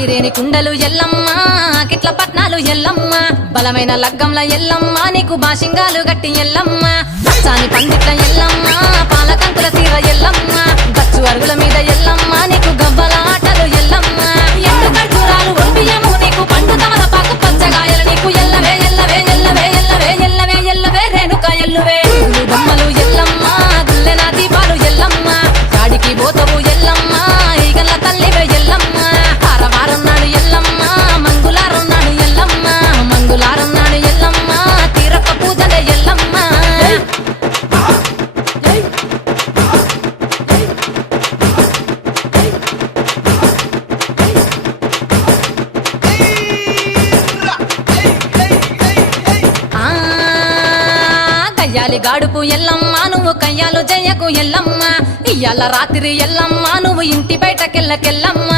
ఐరేని కుండలు ఎల్లమ్మ కిట్ల పట్నాలు ఎల్లమ్మ బలమైన లగ్గంల ఎల్లమ్మ నీకు బాషింగాలు గట్టి ఎల్లమ్మ పచ్చాని పందిట్ల ఎల్లమ్మ పాలకంకుల సీర ఎల్లమ్మ గచ్చు అరుగుల మీద ఎల్లమ్మ నీకు గవ్వల ఆటలు ఎల్లమ్మ ఎండు ఖర్జూరాలు ఒంటియము నీకు పండు తమలపాకు పచ్చగాయలు నీకు ఎల్లవే ఎల్లవే ఎల్లవే ఎల్లవే ఎల్లవే ఎల్లవే రేణుక ఎల్లువే బొమ్మలు ఎల్లమ్మ గుల్లెన దీపాలు ఎల్లమ్మ కాడికి పోతవు ఎల్లమ్మ ఈగల తల్లివే ఎల్లమ్మ వారం నాడు ఎల్లమ్మ మంగులారం నాడు ఎల్లమ్మ మంగులారం నాడు ఎల్లమ్మ తీరప్ప పూజలే ఎల్లమ్మ కయ్యాలి గాడుపు ఎల్లమ్మ నువ్వు కయ్యాలు జయ్యకు ఎల్లమ్మ ఇయ్యాల రాత్రి ఎల్లమ్మ నువ్వు ఇంటి బయటకెళ్ళకెళ్ళమ్మ